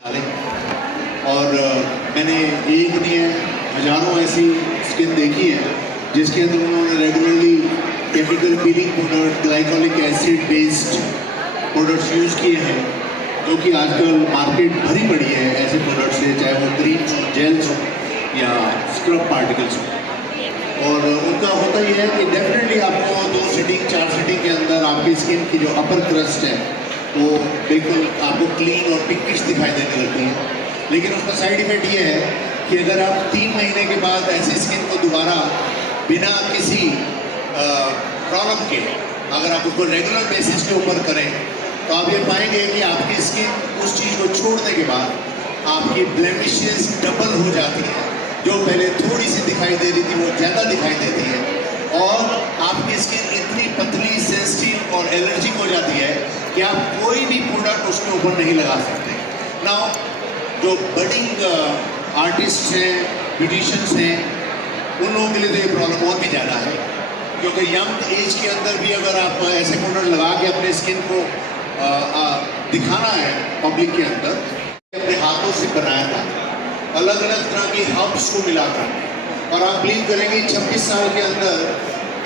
और मैंने एक नहीं है हजारों ऐसी स्किन देखी है जिसके अंदर उन्होंने regularly chemical peeling product, glycolic acid based products use किए हैं, जो कि आजकल मार्केट भरी पड़ी है ऐसे प्रोडक्ट्स से, चाहे वो क्रीम्स हो, जेल्स हो या स्क्रब पार्टिकल्स हो। और उनका होता यह है कि डेफिनेटली आपको 2 सीटिंग 4 सीटिंग के अंदर आपकी स्किन की जो अपर क्रस्ट है वो बिल्कुल आपको क्लीन और पिंकिश दिखाई देने लगती है। लेकिन उसका साइड इफेक्ट ये है कि अगर आप 3 महीने के बाद ऐसी स्किन को दोबारा बिना किसी प्रॉब्लम के अगर आप उसको रेगुलर बेसिस के ऊपर करें तो आप ये पाएंगे कि आपकी स्किन उस चीज़ को छोड़ने के बाद आपकी ब्लेमिशेस डबल हो जाती है। जो पहले थोड़ी सी दिखाई दे रही थी वो ज़्यादा दिखाई देती है और आपकी स्किन इतनी पतली, सेंसिटिव और एलर्जिक हो जाती है कि आप कोई भी प्रोडक्ट उसके ऊपर नहीं लगा सकते। नाउ जो बडिंग आर्टिस्ट हैं, ब्यूटिशियंस हैं, उन लोगों के लिए तो ये प्रॉब्लम और भी ज़्यादा है, क्योंकि यंग एज के अंदर भी अगर आप ऐसे प्रोडक्ट लगा के अपने स्किन को दिखाना है पब्लिक के अंदर, अपने हाथों से बनाया था अलग अलग तरह की हर्ब्स को मिलाकर, और आप बिलीव करेंगे 26 साल के अंदर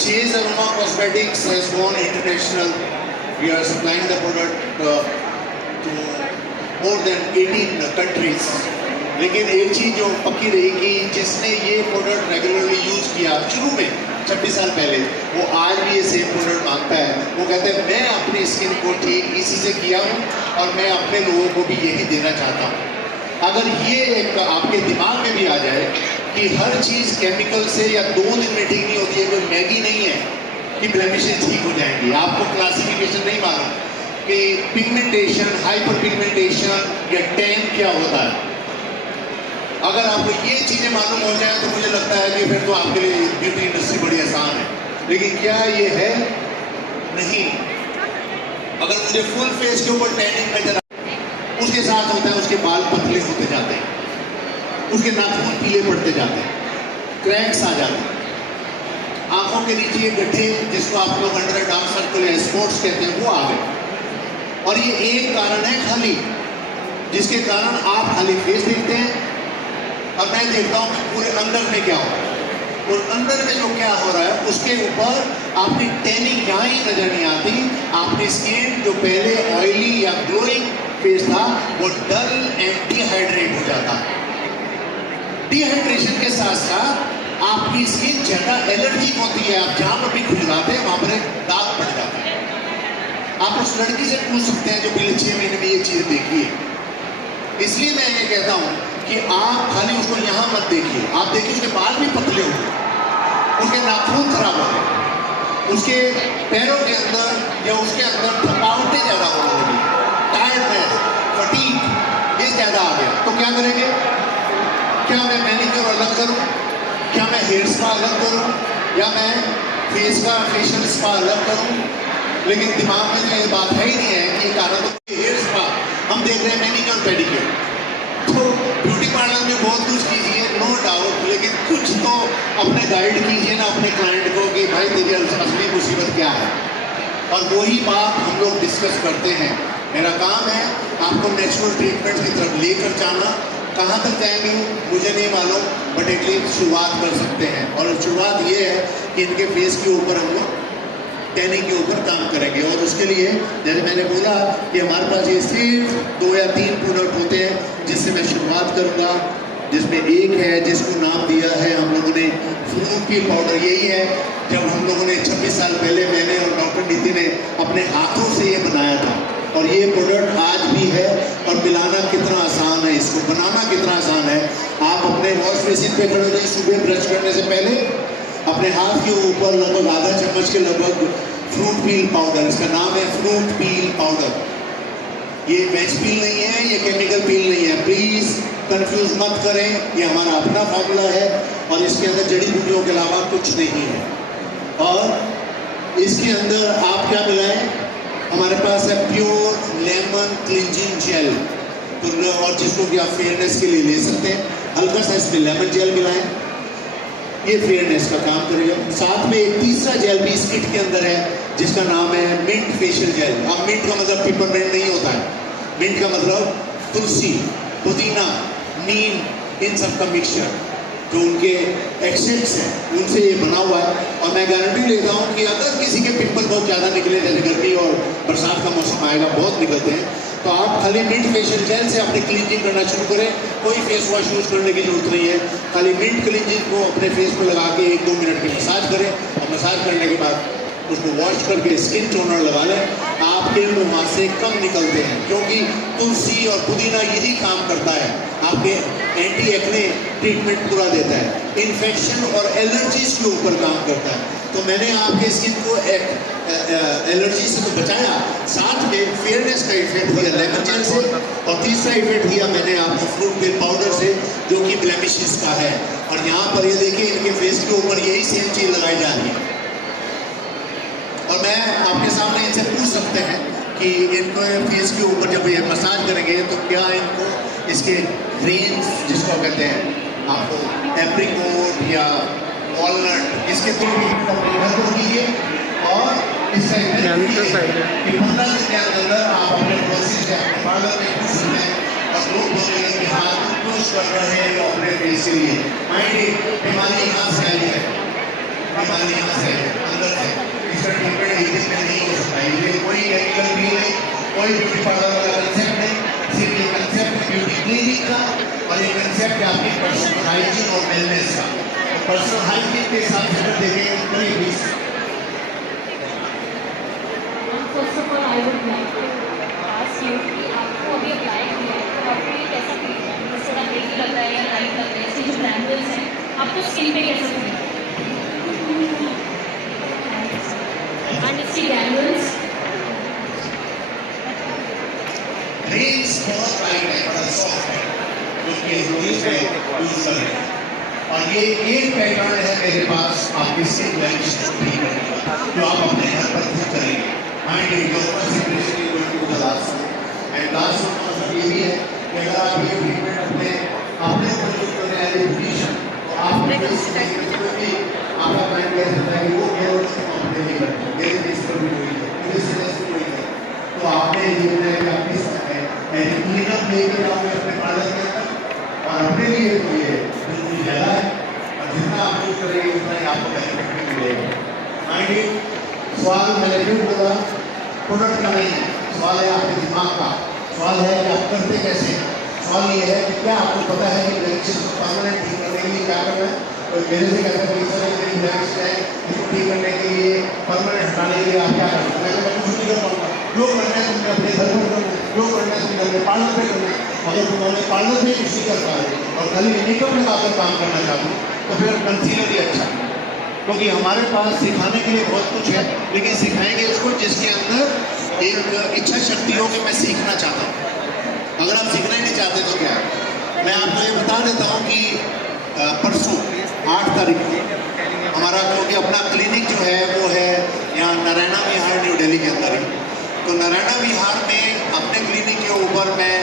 Chase Aroma Cosmetics has gone international. We are supplying the product to more than 18 countries. लेकिन एक चीज़ जो पक्की रहेगी, जिसने ये प्रोडक्ट रेगुलरली यूज़ किया शुरू में 26 साल पहले, वो आज भी ये सेम प्रोडक्ट मांगता है। वो कहते हैं मैं अपनी स्किन को ठीक इसी से किया हूँ और मैं अपने लोगों को भी यही देना चाहता हूँ। अगर ये एक आपके दिमाग में भी आ जाए कि हर चीज़ केमिकल से या 2 दिन में ठीक नहीं होती है, कोई मैगी नहीं है कि ब्लेमिशेस ठीक हो जाएंगी। आपको क्लासिफिकेशन नहीं मालूम कि पिगमेंटेशन, हाइपर पिगमेंटेशन या टैन क्या होता है। अगर आपको ये चीज़ें मालूम हो जाए तो मुझे लगता है कि फिर तो आपके लिए ब्यूटी इंडस्ट्री बड़ी आसान है। लेकिन क्या ये है? नहीं। अगर मुझे फुल फेस के ऊपर टैनिंग नजर उसके साथ होता है उसके बाल पतले होते जाते हैं, उसके नाखून पीले पड़ते जाते हैं, क्रैक्स आ जाते हैं, आंखों के नीचे गड्ढे जिसको आप लोग अंडर डार्क सर्कल या स्पॉट्स कहते हैं वो आ गए। और ये एक कारण है खाली, जिसके कारण आप खाली फेस देखते हैं और मैं देखता हूँ कि पूरे अंदर में क्या हो रहा है। और अंदर में जो क्या हो रहा है उसके ऊपर आपकी टैनिंग यहाँ ही नजर नहीं आती। आपकी स्किन जो पहले ऑयली या ग्लोइंग फेस था वो डल एंड डिहाइड्रेट हो जाता है। डिहाइड्रेशन के साथ साथ आपकी स्किन ज्यादा एलर्जिक होती है। आप जहां पर भी खुजलाते हैं वहां पर एक दाग पड़ जाता है। आप उस लड़की से पूछ सकते हैं जो पिछले 6 महीने में ये चीज देखी है। इसलिए मैं ये कहता हूं कि आप खाली उसको यहां मत देखिए, आप देखिए उसके बाल भी पतले हो गए, उसके नाखून खराब हो गए, उसके पैरों के अंदर या उसके अंदर थकावटें ज्यादा होने लगी, टायर्डनेस, फटीग ये ज्यादा आ गया। तो क्या करेंगे? क्या मैं मैनिक्योर अलग करूं? क्या मैं हेयर स्पा अलग करूं? या मैं फेस का फेशियल स्पा अलग करूं? लेकिन दिमाग में तो ये बात है ही नहीं है कि कारण तो हेयर स्पा हम देख रहे हैं, मैनिक्योर पेडिक्योर। तो ब्यूटी पार्लर में बहुत कुछ कीजिए, नो डाउट, लेकिन कुछ तो अपने गाइड कीजिए ना अपने क्लाइंट को कि भाई तेरी असली मुसीबत क्या है। और वही बात हम लोग डिस्कस करते हैं। मेरा काम है आपको नेचुरल ट्रीटमेंट की तरफ लेकर जाना। कहाँ तक जाएंगे मुझे नहीं मालूम, बट एटलीस्ट शुरुआत कर सकते हैं। और शुरुआत ये है कि इनके फेस के ऊपर हम लोग टैनिंग के ऊपर काम करेंगे। और उसके लिए जैसे मैंने बोला कि हमारे पास ये सिर्फ 2 या 3 प्रोडक्ट होते हैं जिससे मैं शुरुआत करूँगा, जिसमें एक है जिसको नाम दिया है हम लोगों ने फ्रूट पील पाउडर। यही है जब हम लोगों ने 26 साल पहले मैंने और डॉक्टर नीति ने अपने हाथों से ये बनाया था। और ये प्रोडक्ट आज भी है और मिलाना कितना आसान है, इसको बनाना कितना आसान है। आप अपने वॉश बेसिन पे खड़े रहिए, सुबह ब्रश करने से पहले अपने हाथ के ऊपर लगभग आधा चम्मच के लगभग फ्रूट पील पाउडर, इसका नाम है फ्रूट पील पाउडर। ये वेज पील नहीं है, ये केमिकल पील नहीं है, प्लीज कंफ्यूज मत करें। ये हमारा अपना फॉर्मूला है और इसके अंदर जड़ी बूटियों के अलावा कुछ नहीं है। और इसके अंदर आप क्या मिलाएं? हमारे पास है प्योर लेमन क्लिंजिंग जेल, तो और जिसको कि आप फेयरनेस के लिए ले सकते हैं। हल्का सा इसमें लेमन जेल मिलाएं, ये फेयरनेस का काम करेगा। साथ में एक तीसरा जेल भी इस किट के अंदर है जिसका नाम है मिंट फेशियल जेल। अब मिंट का मतलब पिपरमिंट नहीं होता है, मिंट का मतलब तुलसी। पुदीना, नीम, इन सब का मिक्सचर जो उनके एक्सेंट्स हैं उनसे ये बना हुआ है। और मैं गारंटी लेता हूँ कि अगर किसी के पिंपल बहुत ज़्यादा निकले, जैसे गर्मी और बरसात का मौसम आएगा, बहुत निकलते हैं, तो आप खाली मिंट फेशियल जेल से अपनी क्लींजिंग करना शुरू करें। कोई फेस वॉश यूज़ करने की जरूरत नहीं है। खाली मिंट क्लींजिंग को अपने फेस पे लगा के 1-2 मिनट की मसाज करें और मसाज करने के बाद उसको वॉश करके स्किन टोनर लगा लें। आपके मुहासे कम निकलते हैं क्योंकि तुलसी और पुदीना यही काम करता है, आपके एंटी एक्ने ट्रीटमेंट पूरा देता है, इन्फेक्शन और एलर्जीज के ऊपर काम करता है। तो मैंने आपके स्किन को एलर्जी से तो बचाया, साथ में फेयरनेस का इफेक्ट दिया लेमन जेल से, और तीसरा इफेक्ट दिया मैंने आपको फ्रूट बेल पाउडर से जो कि ब्लेमिशेस का है। और यहाँ पर ये देखिए इनके फेस के ऊपर यही सेम चीज़ लगाई जा रही है। और मैं आपके सामने इनसे पूछ सकते हैं कि इनको फेस के ऊपर जब ये मसाज करेंगे तो क्या इनको इसके ग्रीन्स जिसको कहते हैं आपको एप्रिकॉट या वॉलनट इसके थ्रू कीजिए और इस साइड में 15 दिन के अंदर आप अपने प्रोसेस से अपने पार्लर में पूछ सकते हैं और लोग बोलेंगे कि हाँ खुश कर रहे हैं अपने फेस के लिए। माइंड बीमारी यहाँ से आई है, बीमारी यहाँ से अंदर से, इसका ट्रीटमेंट एक दिन में नहीं हो सकता। इसलिए कोई केमिकल भी नहीं, कोई ब्यूटी पार्लर वाला कंसेप्ट नहीं, सिर्फ ये कंसेप्ट ब्यूटी क्लिनिक का और ये कंसेप्ट आपकी पर्सनल हाइजीन और वेलनेस का। पर्सनल हाइजीन के हिसाब से देखेंगे कोई भी। First of all I would like to ask you कि आपको अभी अप्लाई किया है तो आपको ये कैसा फील है, जिस तरह हेवी लग रहा है या लाइट लग रहा है, इसके जो ग्रैन्युल्स हैं आपको स्किन पे कैसा फील है? And it's the granules. Grains बहुत लाइट है, बड़ा सॉफ्ट है, जो कि यूज कर रहे हैं। और ये एक पैटर्न है मेरे पास आपकी स्किन ब्लेमिश को ठीक करने का, जो आप अपने घर पर खुद करेंगे। Mind your first impression is going to the last one, and last one का मतलब ये भी है कि अगर आप ये ट्रीटमेंट अपने ऊपर यूज कर रहे हैं एज ए फिजिशियन, तो आप भी आपका क्लाइंट कह सकता है कि वो केवल अपने नहीं करते, मेरे फेस पर भी वही है, मुझे सीरियस भी वही है। तो आपने ये बनाया कि आप किस क्लीनअप लेके जाओगे अपने पार्लर के अंदर और अपने लिए तो ये बिल्कुल ज़्यादा है, और जितना आप यूज करेंगे उतना ही आपको बेनिफिट भी मिलेगा। माइंड सवाल मैंने क्यों बोला, प्रोडक्ट का नहीं है, सवाल है आपके दिमाग का, सवाल है कि आप करते कैसे हैं। सवाल ये है कि क्या आपको पता है कि ब्लेमिशेस को परमानेंट ठीक करने के लिए क्या करना है। तो मेरे से कहते हैं कि सर मेरी ब्लेमिश है, इसको ठीक करने के लिए परमानेंट हटाने के लिए आप क्या करते हैं? मैं कुछ नहीं कर पाऊँगा, जो करना है तुमने अपने घर पर करना है, जो करना है तुमने अपने पार्लर पे करना है। अगर तुम अपने पार्लर में कुछ नहीं कर पा रहे और खाली मेकअप लगाकर काम करना चाहते हो तो फिर कंसीलर ही अच्छा है, क्योंकि हमारे पास सिखाने के लिए बहुत कुछ है, लेकिन सिखाएंगे उसको जिसके अंदर एक इच्छा शक्ति हो कि मैं सीखना चाहता हूँ। अगर आप सीखना ही नहीं चाहते तो क्या है। मैं आपको ये बता देता हूँ कि परसों 8 तारीख को हमारा, क्योंकि अपना क्लिनिक जो है वो है यहाँ नारायणा विहार न्यू दिल्ली के अंदर ही, तो नारायणा विहार में अपने क्लिनिक के ऊपर मैं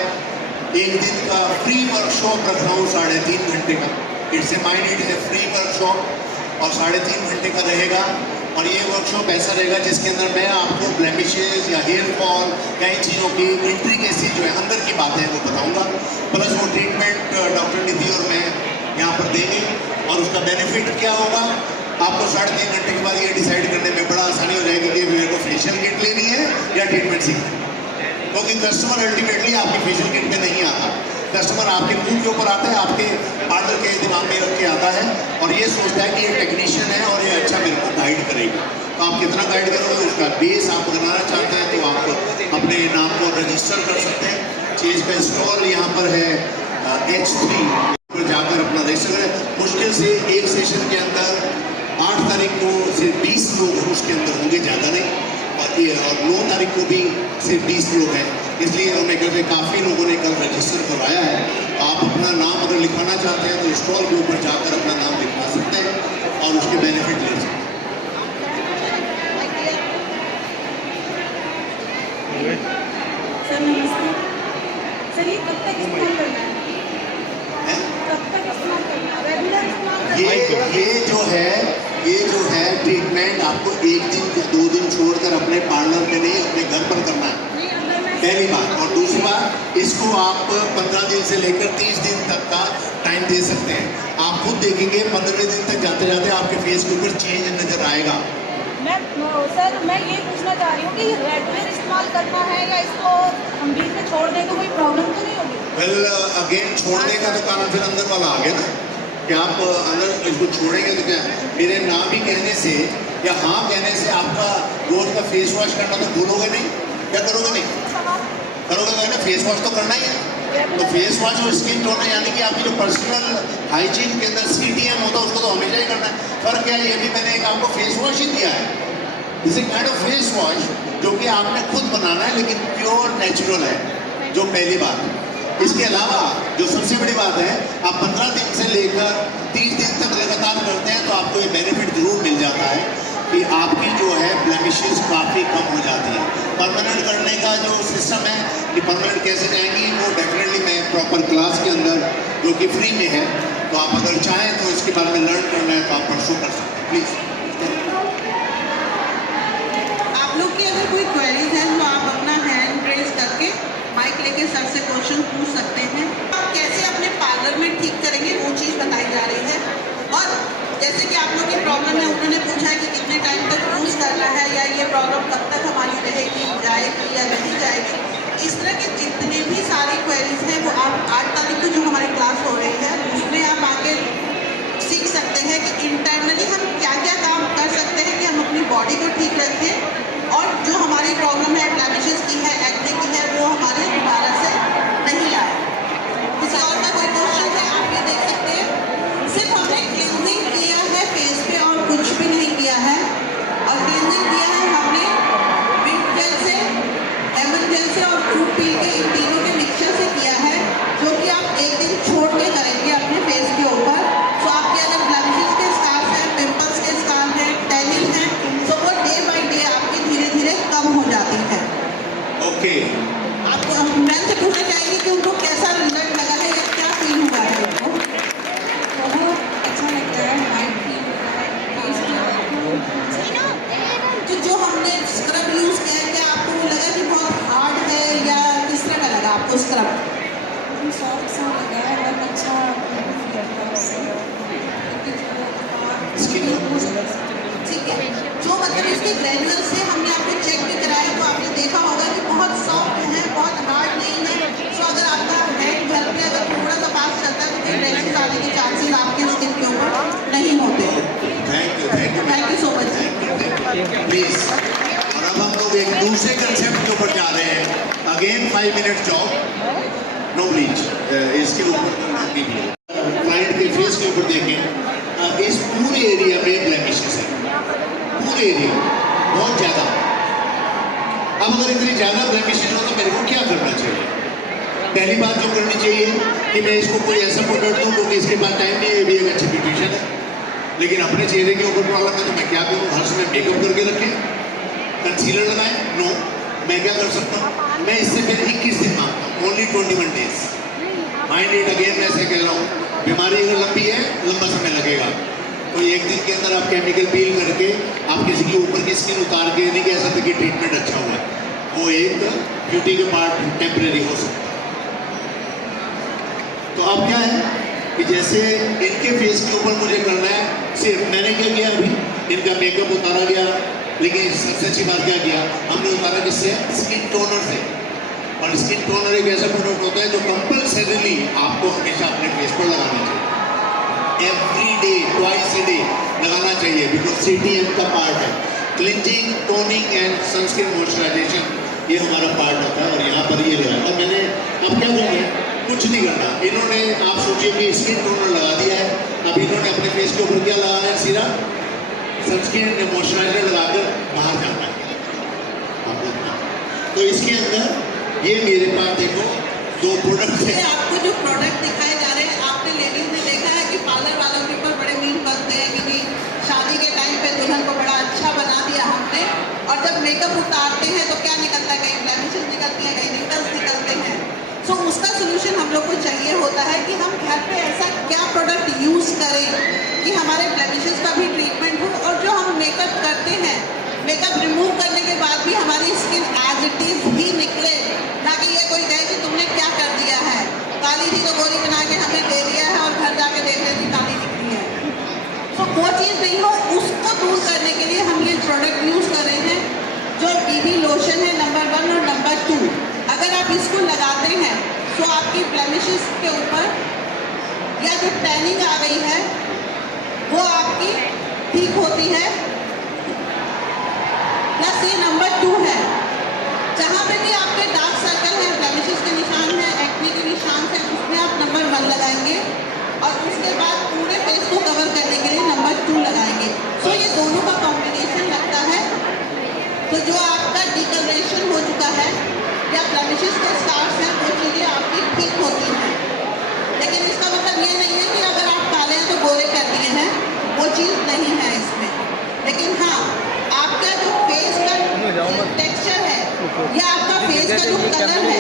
एक दिन का फ्री वर्कशॉप रख रहा हूँ 3.5 घंटे का। It's a mind, it is a free workshop और 3.5 घंटे का रहेगा। और ये वर्कशॉप ऐसा रहेगा जिसके अंदर मैं आपको ब्लेमिशेस या हेयर फॉल या इन चीज़ों की इंट्रिकेसी जो है अंदर की बातें हैं वो बताऊँगा, प्लस वो ट्रीटमेंट डॉक्टर निधि और मैं यहाँ पर देंगे। और उसका बेनिफिट क्या होगा, आपको 3.5 घंटे के बाद ये डिसाइड करने में बड़ा आसानी हो जाएगी कि मेरे को फेशियल किट लेनी है या ट्रीटमेंट सीखना है। क्योंकि कस्टमर अल्टीमेटली आपकी फेशियल किट में नहीं आता, कस्टमर आपके मुंह के ऊपर आता है, आपके पार्लर के दिमाग में रख के आता है और ये सोचता है कि ये टेक्नीशियन है और ये अच्छा मेरे को गाइड करेगी। तो आप कितना गाइड करोगे, उसका बेस आप बनाना चाहते हैं तो आप अपने नाम को रजिस्टर कर सकते हैं। चीज़ का स्टॉल यहाँ पर है H3 पर जाकर अपना रजिस्टर करें। मुश्किल से एक सेशन के अंदर 8 तारीख को सिर्फ 20 लोग उसके अंदर होंगे, ज़्यादा नहीं, और 9 तारीख को भी सिर्फ 20 लोग हैं। इसलिए हमने कल काफ़ी लोगों ने कल रजिस्टर करवाया है। आप अपना नाम अगर लिखवाना चाहते हैं तो स्टॉल के ऊपर जाकर अपना नाम लिखवा सकते हैं और उसके बेनिफिट ले सकते हैं। सर नमस्ते। सर ये कब तक इस्तेमाल करना है? कब तक इस्तेमाल करना है? रेगुलर इस्तेमाल करना है? ये जो है ट्रीटमेंट आपको 1 दिन 2 दिन छोड़कर अपने पार्लर में नहीं अपने घर पर करना है, पहली बात। और दूसरी बात, इसको आप 15 दिन से लेकर 30 दिन तक का टाइम दे सकते हैं। आप खुद देखेंगे 15वें दिन तक जाते जाते आपके फेस के ऊपर चेंज नजर आएगा। सर मैं ये पूछना चाह रही हूँ कि रेगुलर इस्तेमाल करना है या इसको हम बीच में छोड़ दें तो कोई प्रॉब्लम तो नहीं होगी? वेल अगेन छोड़ने का तो कारण फिर अंदर वाला आ गया ना कि आप अंदर इसको छोड़ेंगे तो क्या मेरे ना भी कहने से या हाँ कहने से आपका रोज का फेस वॉश करना तो भूलोगे नहीं? क्या करोगे नहीं? करोगे ना, फेस वॉश तो करना ही है। तो फेस वॉश और स्किन टोनर यानी कि आपकी जो पर्सनल हाइजीन के अंदर CTM होता है उसको तो हमेशा ही करना है। फर्क क्या है, ये भी मैंने एक आपको फेस वॉश ही दिया है। This is kind of face wash जो कि आपने खुद बनाना है लेकिन प्योर नेचुरल है, जो पहली बात। इसके अलावा जो सबसे बड़ी बात है, आप 15 दिन से लेकर 30 दिन तक लगातार करते हैं तो आपको ये बेनिफिट जरूर मिल जाता है कि आपकी जो है ब्लेमिशेस काफ़ी कम हो जाती है। परमानेंट करने का जो सिस्टम है कि परमानेंट कैसे जाएंगी वो डेफिनेटली मैं प्रॉपर क्लास के अंदर जो कि फ्री में है, तो आप अगर चाहें तो इसके बारे में लर्न करना है तो आप परसों कर सकते हैं। प्लीज़ आप लोग की अगर कोई क्वेरीज है तो आप अपना हैंड रेज करके माइक लेके सर से क्वेश्चन पूछ सकते हैं। आप कैसे अपने पार्लर में ठीक करेंगे वो चीज़ बताई जा रही है। और जैसे कि आप लोग की प्रॉब्लम है, उन्होंने पूछा है कि कितने टाइम तक यूज़ करना है या ये प्रॉब्लम कब तक हमारी रहेगी, जाएगी या नहीं जाएगी। इस तरह के जितने भी सारी क्वेरीज हैं वो आप 8 तारीख को जो हमारी क्लास हो रही है उसमें आप आके सीख सकते हैं कि इंटरनली हम क्या क्या काम कर सकते हैं कि हम अपनी बॉडी को ठीक रखें और जो हमारी प्रॉब्लम है ब्लेमिशेस की है, एक्ने की है, वो हमारे दोबारा से नहीं आए। किसी और का कोई क्वेश्चन है आप ये देख सकते हैं। सिर्फ हमने क्लींजिंग किया है फेस पे और कुछ भी नहीं किया है। और क्लींजिंग किया है हमने विम जेल से, लेमन जेल से और फ्रूट पी के इन तीनों के मिक्सचर से किया है, जो कि आप एक दिन छोड़ के करेंगे अपने फेस के ऊपर। तो आपके अगर ब्लेमिशेस के स्कार्स हैं, पिंपल्स के स्कार हैं, टैनिंग है, तो वो डे बाई डे आपकी धीरे धीरे कम हो जाती है। ओके, आपको मैम से पूछना चाहेंगे कि उनको कैसा रिजल्ट लगा है या क्या फील हुआ है उनको? बहुत अच्छा लगता है, लाइट फील होता है, फेस तो जो हमने स्क्रब यूज़ किया है, क्या आपको वो लगा कि बहुत हार्ड है या किस तरह का लगा आपको स्क्रब? सॉफ्ट सा लगा है और अच्छा लगता है उससे। ठीक है, जो मतलब इसके ग्रेजुअल से हमने आपको चेक भी कराया तो आपने देखा होगा कि बहुत सॉफ्ट है, बहुत हार्ड नहीं है। तो अगर आपका हैंड घर पे अगर थोड़ा सा पास चलता है तो कोई रैशेस आने के चांसेस आपके स्किन के ऊपर नहीं होते। Thank you so much. Please. और अब हम लोग एक दूसरे कंसेप्ट के ऊपर जा रहे हैं। Again 5 minute job, no bleach. इसके ऊपर क्लाइंट के फेस के ऊपर देखें, इस पूरे एरिया में ब्लेमिशेस है, पूरे एरिया बहुत ज़्यादा। अब अगर इतनी ज़्यादा ब्लेमिशेस हो तो मेरे को क्या करना चाहिए? पहली बात जो करनी चाहिए कि मैं इसको कोई ऐसा प्रोडक्ट दूँ क्योंकि इसके बाद टाइम नहीं है, ये भी एक अच्छी ब्यूटिशियन है, लेकिन अपने चेहरे के ऊपर प्रॉब्लम है तो मैं क्या करूँ? हर समय मेकअप करके रखें, कंसीलर लगाएं? नो, मैं क्या कर सकता हूँ? मैं इससे पहले 21 दिन मांगता हूँ, only 21 days. Mind it again, मैं ऐसे कह रहा हूँ, बीमारी अगर लंबी है लंबा समय लगेगा। तो एक दिन के अंदर आप केमिकल पील करके आप किसी के ऊपर की स्किन उतार के नहीं कह सकते कि ट्रीटमेंट अच्छा हुआ है। वो एक ब्यूटी के पार्ट टेम्परेरी हो सकता है। तो अब क्या है कि जैसे इनके फेस के ऊपर मुझे करना है, सिर्फ मैंने क्या किया, अभी इनका मेकअप उतारा गया, लेकिन सबसे अच्छी बात क्या किया, हमने उतारा किससे? स्किन टोनर से। और स्किन टोनर एक ऐसा प्रोडक्ट होता है जो कंपल्सरीली आपको हमेशा अपने फेस पर लगाना चाहिए, every day, twice a day लगाना चाहिए, बिकॉज CTM का पार्ट है। Cleansing, toning and sunscreen moisturisation, ये हमारा पार्ट होता है और यहाँ पर ये लगाया। और मैंने अब क्या करना है? कुछ नहीं करना। इन्होंने, आप सोचिए कि स्किन टोनर लगा दिया है, अब इन्होंने अपने फेस के ऊपर क्या लगाना है? सीधा सनस्क्रीन मॉइस्चराइजर लगाकर बाहर जाना है। तो इसके अंदर ये मेरे पास देखो 2 प्रोडक्ट ये है। आपको जो प्रोडक्ट दिखाए जा रहे हैं, आपने लेडीज ने देखा है कि पार्लर वालों के ऊपर बड़े मीम बनते हैं कि नहीं, शादी के टाइम पे दुल्हन को बड़ा अच्छा बना दिया हमने, और जब मेकअप उतारते हैं तो क्या निकलता है? कहीं ब्लेमिशेस निकलती है, कहीं रिंकल्स निकलते हैं। सो उसका सोल्यूशन हम लोग को चाहिए होता है कि हम घर पे ऐसा क्या प्रोडक्ट यूज़ करें कि हमारे ब्लेमिशेस का भी ट्रीटमेंट हो, और जो हम मेकअप करते हैं, मेकअप रिमूव करने के बाद भी हमारी स्किन एज इट इज़ ही निकले, ना कि ये कोई कहे कि तुमने काली थी तो गोरी बना के हमें दे दिया है और घर जाके देख रहे थी काली दिख रही है। तो वो चीज़ नहीं हो, उसको दूर करने के लिए हम ये प्रोडक्ट यूज़ कर रहे हैं जो बीबी लोशन है नंबर 1 और नंबर 2। अगर आप इसको लगाते हैं तो आपकी ब्लेमिशेस के ऊपर या जो टैनिंग आ गई है वो आपकी ठीक होती है। प्लस ये नंबर 2 है, जहाँ पे भी आपके डार्क सर्कल है, ब्लेमिशेस के निशान है, एक्ने के निशान है, उसमें आप नंबर 1 लगाएंगे और उसके बाद पूरे फेस को कवर करने के लिए नंबर 2 लगाएंगे। तो ये दोनों का कॉम्बिनेशन लगता है। तो जो आपका डिकलरेशन हो चुका है या ब्लेमिशेस के स्टार्स हैं वो चीज़ें आपकी ठीक होती हैं। लेकिन इसका मतलब ये नहीं है कि अगर आप काले हैं तो गोरे कर दिए हैं, वो चीज़ नहीं है इसमें। लेकिन हाँ, आपका जो फेस का टेक्सचर है या आपका फेस का जो कलर है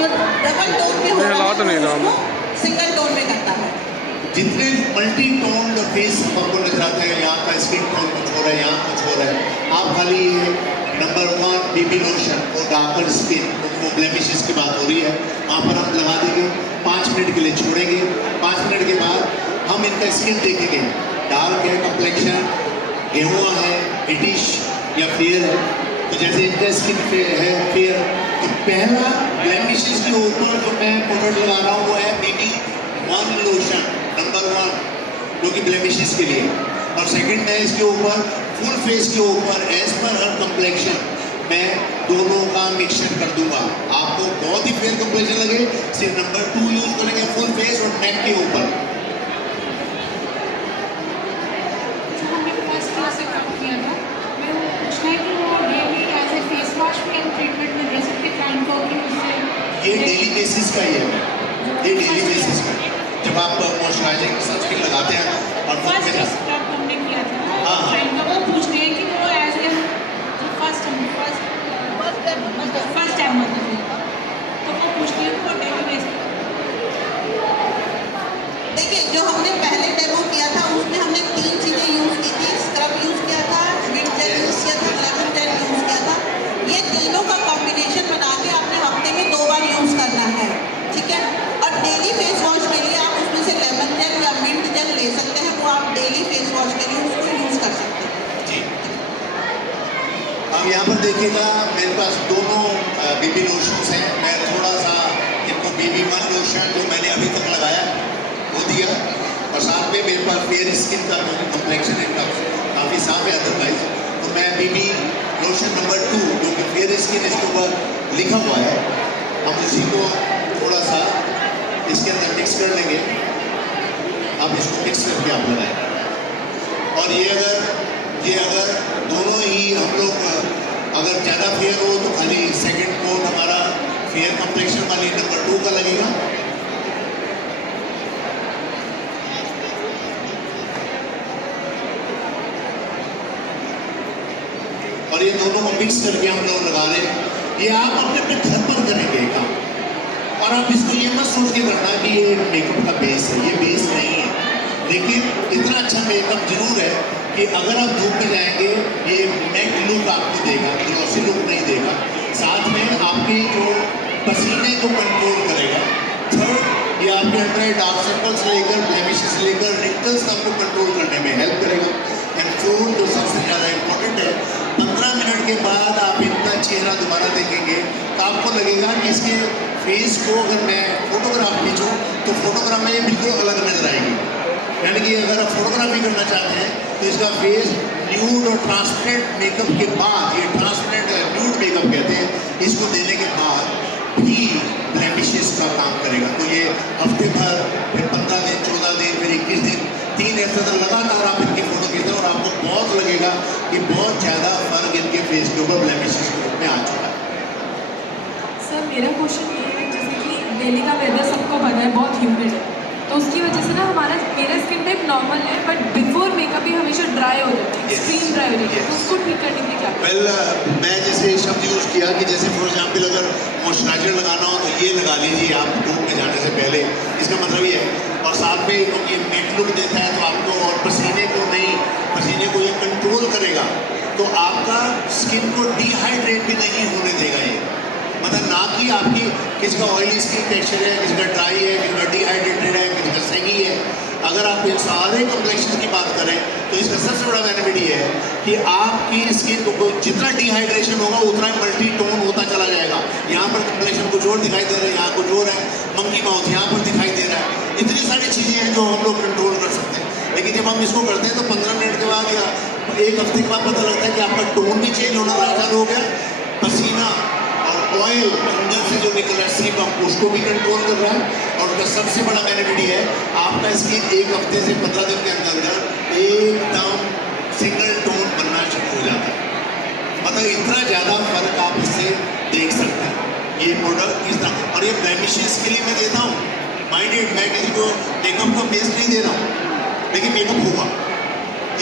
जो डबल टोन में हो रहा है उसको सिंगल टोन में करता है। जितने मल्टी टोन्ड फेस आपको नजर आता है, यहाँ का स्किन टोन कुछ हो रहा है, यहाँ कुछ हो रहा है, आप खाली ये नंबर 1 बीबी लोशन और डार्कर स्किन, वो ब्लेमिशेस की बात हो रही है, वहाँ पर हम लगा देंगे, 5 मिनट के लिए छोड़ेंगे। 5 मिनट के बाद हम इनका स्किन देखेंगे, डार्क है कम्प्लेक्शन, गेहुआ है, इटिश या फेयर है। तो जैसे इनका स्किन है फेयर, तो पहला ब्लेमिशेस के ऊपर जो मैं प्रोडक्ट लगा रहा हूँ वो है बीबी 1 लोशन नंबर 1 जो कि ब्लेमिशेस के लिए, और सेकंड मैं इसके ऊपर फुल फेस के ऊपर एज पर हर कम्प्लेक्शन मैं दोनों का मिक्सचर कर दूंगा। आपको बहुत ही फेयर कम्प्लेक्शन लगे सिर्फ नंबर 2 यूज करेंगे फुल फेस और नेक के ऊपर। हमने फर्स्ट क्लास से काम किया था, मैं वो पूछना है कि वो daily as a face wash भी हम ट्रीटमेंट में दे सकते क्लाइंट को कि उससे ये डेली बेसिस का ही है, ये डेली बेसिस का। जब आप मॉइस्चराइजिंग सनस्क्रीन लगाते हैं और मुंह के साथ स्क्रब हमने किया था ना, हाँ, हाँ। क्लाइंट का वो पूछ रहे हैं कि वो एज ए फर्स्ट टाइम मतलब तो वो पूछती है कि वो डेली बेस देखिए, जो हमने पहले डेमो किया था उसमें हमने 3 चीज़ें यूज़ की थी। स्क्रब यूज़ किया था, विंड जेल यूज़ किया था, लेमन जेल यूज़ किया था। ये तीनों का कॉम्बिनेशन बना के आपने हफ्ते में 2 बार यूज़ करना है, ठीक है। और डेली फेस वॉश के लिए आप उसमें से लेमन जेल या मिंट जेल ले सकते हैं, वो आप डेली फेस वॉश के लिए उसको यूज़ कर सकते हैं। जी। अब यहाँ पर देखिएगा मेरे पास दोनों बीबी लोशंस हैं। मैं थोड़ा सा इनको बीबी 1 लोशन जो मैंने अभी तक लगाया वो दिया, और साथ में मेरे पास फेयर स्किन का कम्प्लेक्शन इनका काफ़ी साफ है अदरवाइज, तो मैं बीबी लोशन नंबर 2 जो कि फेयर स्किन इसके ऊपर लिखा हुआ है, हम उसी को थोड़ा सा इसके अंदर मिक्स कर लेंगे। आप इसको मिक्स करके आप लगाएं। और ये अगर दोनों ही हम लोग अगर ज़्यादा फेयर हो तो खाली सेकंड कोट हमारा फेयर कम्प्लेक्शन वाली नंबर 2 का लगेगा। और ये दोनों को मिक्स करके हम लोग लगा रहे हैं। ये आप अपने अपने घर पर करेंगे ये काम, और आप इसको ये मत सोच के करना कि ये मेकअप का बेस है, ये बेस नहीं है। लेकिन इतना अच्छा मेकअप जरूर है कि अगर आप धूप में जाएंगे ये नेक लुक आपको देगा, ग्लॉसी लुक नहीं देगा। साथ में आपके जो पसीने को कंट्रोल करेगा। थर्ड, ये आपके अंडर डार्क सर्कल्स लेकर, ब्लेमिशेस लेकर, रिंकल्स आपको कंट्रोल करने में हेल्प करेगा। एंड फोर्थ, जो सबसे ज़्यादा इम्पोर्टेंट है, 15 मिनट के बाद आप इनका चेहरा दोबारा देखेंगे तो आपको लगेगा कि इसके फेस को अगर मैं फोटोग्राफ खींचूँ तो फोटोग्राफ में ये बिल्कुल अलग नजर आएगी। यानी कि अगर आप फोटोग्राफी करना चाहते हैं तो इसका फेस न्यूड और ट्रांसपेरेंट मेकअप के बाद, ये ट्रांसपेरेंट न्यूड मेकअप कहते हैं, इसको देने के बाद भी ब्लेमिशेस का काम करेगा। तो ये हफ्ते भर, फिर 15 दिन, 14 दिन, फिर 21 दिन, 3 हफ्ते तक लगातार आप इनकी फोटो खींचते और आपको बहुत लगेगा कि बहुत ज़्यादा फर्क इनके फेस के ऊपर ब्लेमिशेस के रूप में आ चुका है। सर मेरा क्वेश्चन ये है, जैसे कि दिल्ली का वेदर सबको पता है बहुत ह्यूमिड है, तो उसकी वजह से ना मेरा स्किन टाइप नॉर्मल है, बट बिफोर मेकअप ही हमेशा ड्राई हो जाता है, एक्सट्रीम ड्राई हो जाती है, तो उसको ठीक करने के लिए क्या? वेल, मैं जैसे शब्द यूज़ किया कि जैसे फॉर एग्जाम्पल अगर मॉइस्चराइजर लगाना हो तो ये लगा लीजिए आप धूप में जाने से पहले, इसका मतलब ये है। और साथ में क्योंकि मेक लुक देता है तो आपको, और पसीने को ये कंट्रोल करेगा, तो आपका स्किन को डिहाइड्रेट भी नहीं होने देगा ये। मतलब ना बाकी आपकी किसी का ऑयली स्किन टेक्सचर है, किसी का ड्राई है, किसी का डिहाइड्रेटेड है, किसी का सही है, अगर आप इन सारे कम्प्लेक्शन की बात करें तो इसका सबसे बड़ा बेनिफिट ये है कि आपकी स्किन को जितना डिहाइड्रेशन होगा उतना मल्टी टोन होता चला जाएगा। यहाँ पर कम्प्लेक्शन कुछ और दिखाई दे रहा है, यहाँ कुछ और है, मंकी माउथ यहाँ पर दिखाई दे रहा है। इतनी सारी चीज़ें हैं जो हम लोग कंट्रोल कर सकते हैं, लेकिन जब हम इसको करते हैं तो 15 मिनट के बाद या एक हफ्ते के बाद पता लगता है कि आपका टोन भी चेंज होना चालू हो गया, पसीना और ऑयल अंदर से जो निकल रहा है सीबम उसको भी कंट्रोल कर रहा है। और उसका सबसे बड़ा बेनिफिट ये है आपका स्किन एक हफ्ते से 15 दिन के अंदर एकदम सिंगल टोन बनना शुरू हो जाता है। मतलब इतना ज़्यादा फर्क आप इससे देख सकते हैं। ये प्रोडक्ट इस तरह, और ये ब्लेमिशेस के लिए मैं देता हूँ माइंडेड, मैं किसी को मेकअप का बेस नहीं दे रहा हूँ, लेकिन मेकअप होगा,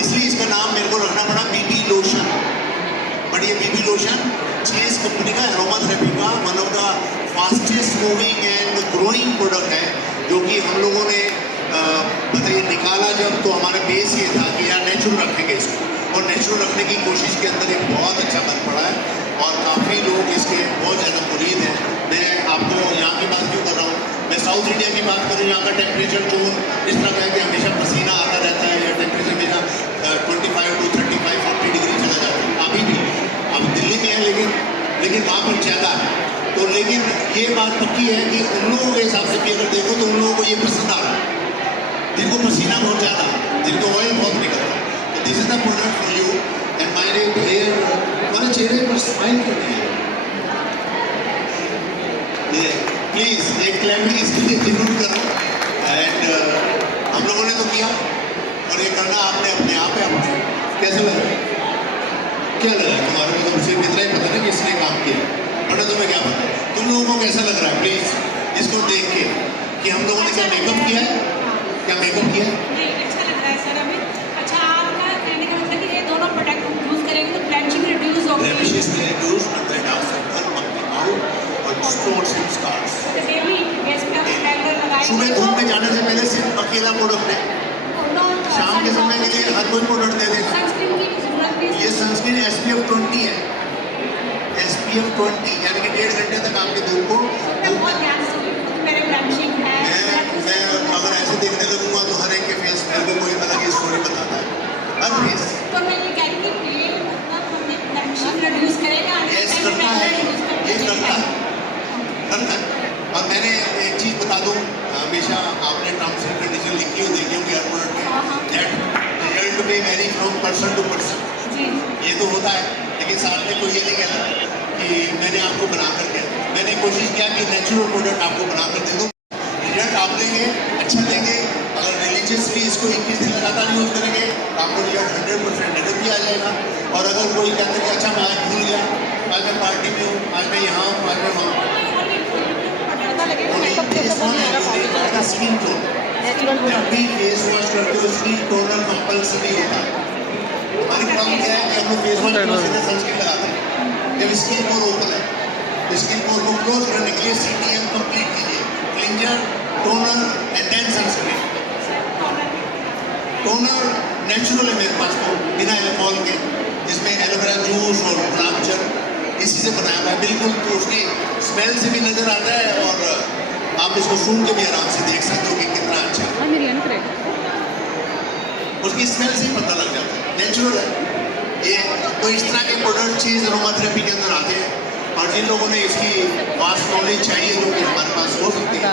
इसलिए इसका नाम मेरे को रखना पड़ा बीबी लोशन। बट ये बीबी लोशन चेस कंपनी का एरोमा थेरेपी का one of the fastest moving and growing product है, जो कि हम लोगों ने बताइए निकाला जब तो हमारा बेस ये था कि यार नेचुरल रखेंगे इसको, और नेचुरल रखने की कोशिश के अंदर ये बहुत अच्छा बन पड़ा है और काफ़ी लोग इसके बहुत ज़्यादा मुरीद हैं। मैं आपको यहाँ की बात क्यों कर रहा हूँ, मैं साउथ इंडिया की बात करूँ, यहाँ का टेम्परेचर जोन इस तरह का है कि हमेशा पसीना आता रहता है, या टेम्परेचर हमेशा 25 to 35 40 डिग्री चला जाता है। अभी भी अब दिल्ली में है, लेकिन वहाँ पर ज़्यादा है। तो लेकिन ये बात पक्की है कि उन लोगों के हिसाब से भी अगर देखो तो उन लोगों को ये पसंद आ रहा है, जिनको पसीना बहुत ज़्यादा, जिनको ऑयल बहुत निकलता है। तो this is the product for you and my hair. हमारे चेहरे पर स्माइल करनी है, प्लीज एक क्लैपिंग इसके लिए जरूर करो। एंड हम लोगों ने तो किया, और ये करना आपने अपने आप है। आपने कैसे लगा, क्या लगा तुम्हारे को? तो सिर्फ इतना ही पता ना कि इसने काम किया, और तुम्हें क्या पता तुम लोगों को कैसा लग रहा है? प्लीज इसको देख के कि हम लोगों ने क्या मेकअप किया है, क्या मेकअप किया है? नहीं, अच्छा लग रहा है सर हमें। अच्छा, आपका कहने का मतलब कि ये दोनों प्रोडक्ट यूज करेंगे तो ब्लैंचिंग रिड्यूस होगी। ब्लेमिशेस में reduce, under dark circle, monkey mouth और स्पॉट्स एंड स्कार्स। तो डेली फेस पे आप टैगर लगाएंगे सुबह घूमने जाने से पहले सिर्फ अकेला प्रोडक्ट है, शाम के समय के लिए हर कोई प्रोडक्ट दे देगा। सनस्क्रीन की जरूरत भी ये सनस्क्रीन SPF 20 है, SPF 20 यानी कि 1.5 घंटे तक आपके धूप को मैं बहुत ध्यान से देखती हूँ, मेरे ब्लैंचिंग है। मैं अगर ऐसे देखने लगूंगा तो हर एक के फेस मेरे को कोई अलग ही स्टोरी बताता है, हर फेस। तो मैं ये कह रही थी कि ये मतलब हमें ब्लैंचिंग रिड्यूस करेगा। यस करता है, ये करता है। और मैंने एक चीज़ बता दूँ, हमेशा आपने टर्म्स एंड कंडीशन लिखी हो देखी होगी हर प्रोडक्ट में, दैट रिजल्ट में vary from person to person. जी, ये तो होता है, लेकिन साथ में कोई ये नहीं कहता कि मैंने आपको बना कर दिया। मैंने कोशिश किया कि नेचुरल प्रोडक्ट आपको बना कर दे दूँ, रिजल्ट आप लेंगे, अच्छा लेंगे। अगर रिलीजियसली इसको 21 दिन लगातार यूज़ करेंगे तो आपको रिजल्ट 100% नेगेटिव भी आ जाएगा। और अगर कोई कहते हैं कि अच्छा मैं आज भूल गया, आज मैं पार्टी में हूँ, आज मैं यहाँ हूँ, आज मैं वहाँ हूँ, स्किन टोन जब भी फेस वॉश करते हो स्किन टोनर कंपल्सरी होता है। हमारी प्रॉब्लम क्या है कि हम लोग फेस वॉश करते हैं, सनस्क्रीन लगाते हैं। जब स्किन पोर ओपन है तो स्किन पोर को क्लोज करने के लिए CTM कंप्लीट कीजिए, cleanser, toner and then sunscreen. Toner natural है मेरे पास, तो बिना एल्कोहल के, जिसमें एलोवेरा जूस और गुलाब जल इसी से बनाया हुआ है बिल्कुल। तो उसकी स्मेल से भी नजर आता है और आप इसको सूंघ के भी आराम से देख सकते हो कि कितना अच्छा है। उसकी स्मेल से ही पता लग जाता है, नेचुरल है ये। तो इस तरह के प्रोडक्ट चीज अरोमा थेरेपी के अंदर आते हैं, और जिन लोगों ने इसकी वास्ट नॉलेज चाहिए जो कि हमारे पास हो सकती है,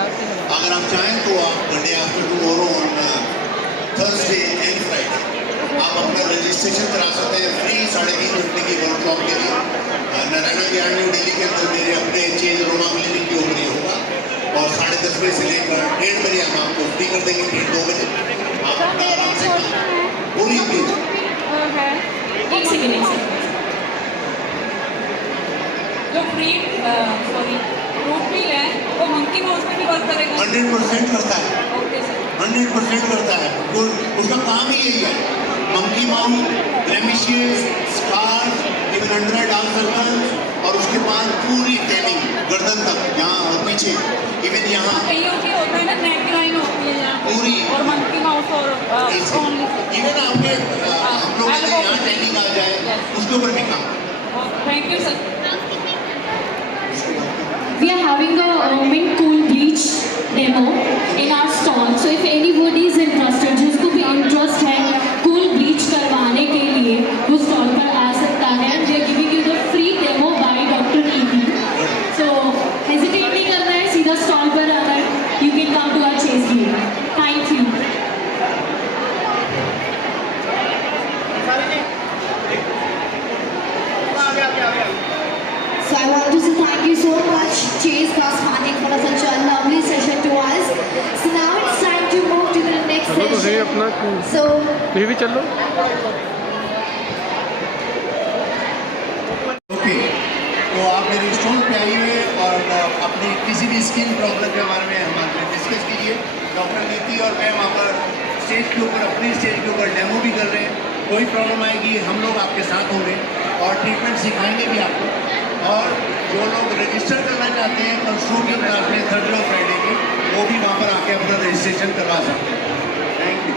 अगर आप चाहें तो आप day after tomorrow on Thursday and Friday आप अपना रजिस्ट्रेशन करा सकते हैं फ्री 3.5 घंटे की वर्कशॉप के लिए। नारायण विहार न्यू दिल्ली के अंदर मेरे अपने चेंज अरोमा क्लिनिक की ओपनिंग होगा, और 10:30 बजे से लेकर 1:30 बजे हम आपको फ्री कर देंगे, 1:30 2 बजे आप अपना आराम से पूरी एक सेकेंड जो फ्री सॉरी रूट व्हील है वो मंकी माउथ में भी वर्क करेगा? 100% करता है, ओके सर, 100% करता है। उसका काम ही यही है, monkey mouth, blemishes, scars, even under eye dark circle, और उसके बाद पूरी टैनिंग गर्दन तक, यहाँ और पीछे, इवन यहाँ कईयों की होता है ना नेक लाइन होती है यहाँ पे, पूरी, और मंकी माउथ और ओनली इवन आपके हम लोग के यहाँ टैनिंग आ जाए उसके ऊपर भी काम। Thank you sir. We are performing cool bleach demo in our stall. So if anybody is interested, जिसको भी interest है cool bleach करवाने के लिए, वो stall पर आ सकता है. And we are giving you the free demo by Dr. E.B. So hesitate नहीं करना है, सीधा stall पर आना है. You can come to our chase game. Thank you. So I want to say thank you so much, Chase Basmati, for such a lovely session to us. So now it's time to move to the next चलो तो है session. अपना So ये भी चलो. Okay, तो आप मेरे स्टॉल पे आइए और अपनी किसी भी स्किन प्रॉब्लम के बारे में हमारे डिस्कस कीजिए. डॉक्टर नीति और मैं वहाँ पर स्टेज के ऊपर अपनी स्टेज के ऊपर डेमो भी कर रहे हैं. कोई प्रॉब्लम आएगी हम लोग आपके साथ होंगे और ट्रीटमेंट सिखाएंगे भी आपको. और जो लोग रजिस्टर करना चाहते हैं कंस्ट्रूक्टिव क्लास में थर्सडे और फ्राइडे की, वो भी वहाँ पर आके अपना रजिस्ट्रेशन करवा सकते हैं. Thank you.